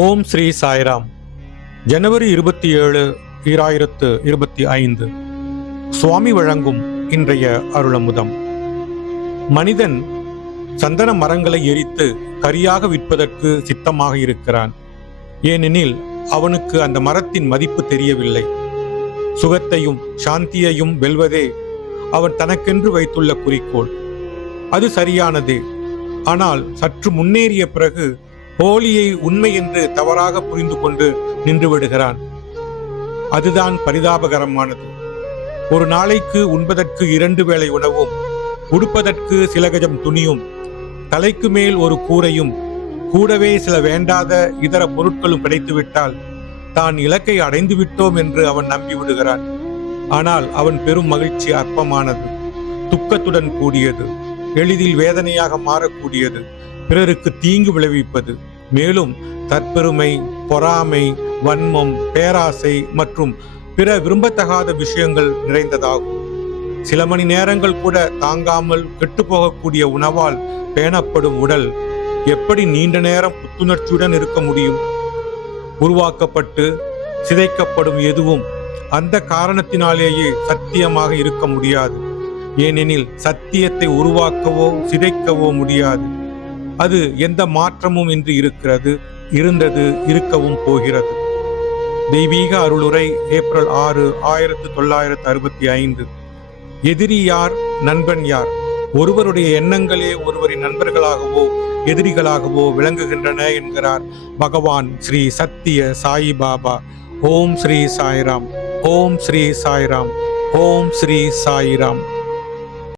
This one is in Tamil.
ஓம் ஸ்ரீ சாய்ராம். ஜனவரி இருபத்தி ஏழு ஈராயிரத்து இருபத்தி ஐந்து. சுவாமி வழங்கும் இன்றைய அருளமுதம். மனிதன் சந்தன மரங்களை எரித்து கரியாக விற்பதற்கு சித்தமாக இருக்கிறான். ஏனெனில் அவனுக்கு அந்த மரத்தின் மதிப்பு தெரியவில்லை. சுகத்தையும் சாந்தியையும் வெல்வதே அவன் தனக்கென்று வைத்துள்ள குறிக்கோள். அது சரியானதே. ஆனால் சற்று முன்னேறிய பிறகு போலியை உண்மை என்று தவறாக புரிந்து கொண்டு நின்று விடுகிறான் அதுதான் பரிதாபகரமானது. ஒரு நாளைக்கு உண்பதற்கு இரண்டு வேளை உணவும் உடுப்பதற்கு சில கஜம் துணியும் தலைக்கு மேல் ஒரு கூரையும் கூடவே சில வேண்டாத இதர பொருட்களும் கிடைத்துவிட்டால் தான் இலக்கை அடைந்து விட்டோம் என்று அவன் நம்பி விடுகிறான். ஆனால் அவன் பெரும் மகிழ்ச்சி அற்பமானது துக்கத்துடன் கூடியது எளிதில் வேதனையாக மாறக்கூடியது பிறருக்கு தீங்கு விளைவிப்பது. மேலும் தற்பெருமை பொறாமை வன்மம் பேராசை மற்றும் பிற விரும்பத்தகாத விஷயங்கள் நிறைந்ததாகும். சில மணி நேரங்கள் கூட தாங்காமல் கெட்டுப்போகக்கூடிய உணவால் பேணப்படும் உடல் எப்படி நீண்ட நேரம் புத்துணர்ச்சியுடன் இருக்க முடியும்? உருவாக்கப்பட்டு சிதைக்கப்படும் எதுவும் அந்த காரணத்தினாலேயே சத்தியமாக இருக்க முடியாது. ஏனெனில் சத்தியத்தை உருவாக்கவோ சிதைக்கவோ முடியாது. அது எந்த மாற்றமும் இன்றி இருக்கிறது இருந்தது இருக்கவும் போகிறது. தெய்வீக அருளுரை ஏப்ரல் ஆறு ஆயிரத்து தொள்ளாயிரத்து அறுபத்தி ஐந்து. எதிரி யார்? நண்பன் யார்? ஒருவருடைய எண்ணங்களே ஒருவரின் நண்பர்களாகவோ எதிரிகளாகவோ விளங்குகின்றன என்கிறார் பகவான் ஸ்ரீ சத்திய சாயி பாபா. ஓம் ஸ்ரீ சாய்ராம். ஓம் ஸ்ரீ சாய்ராம். ஓம் ஸ்ரீ சாய்ராம்.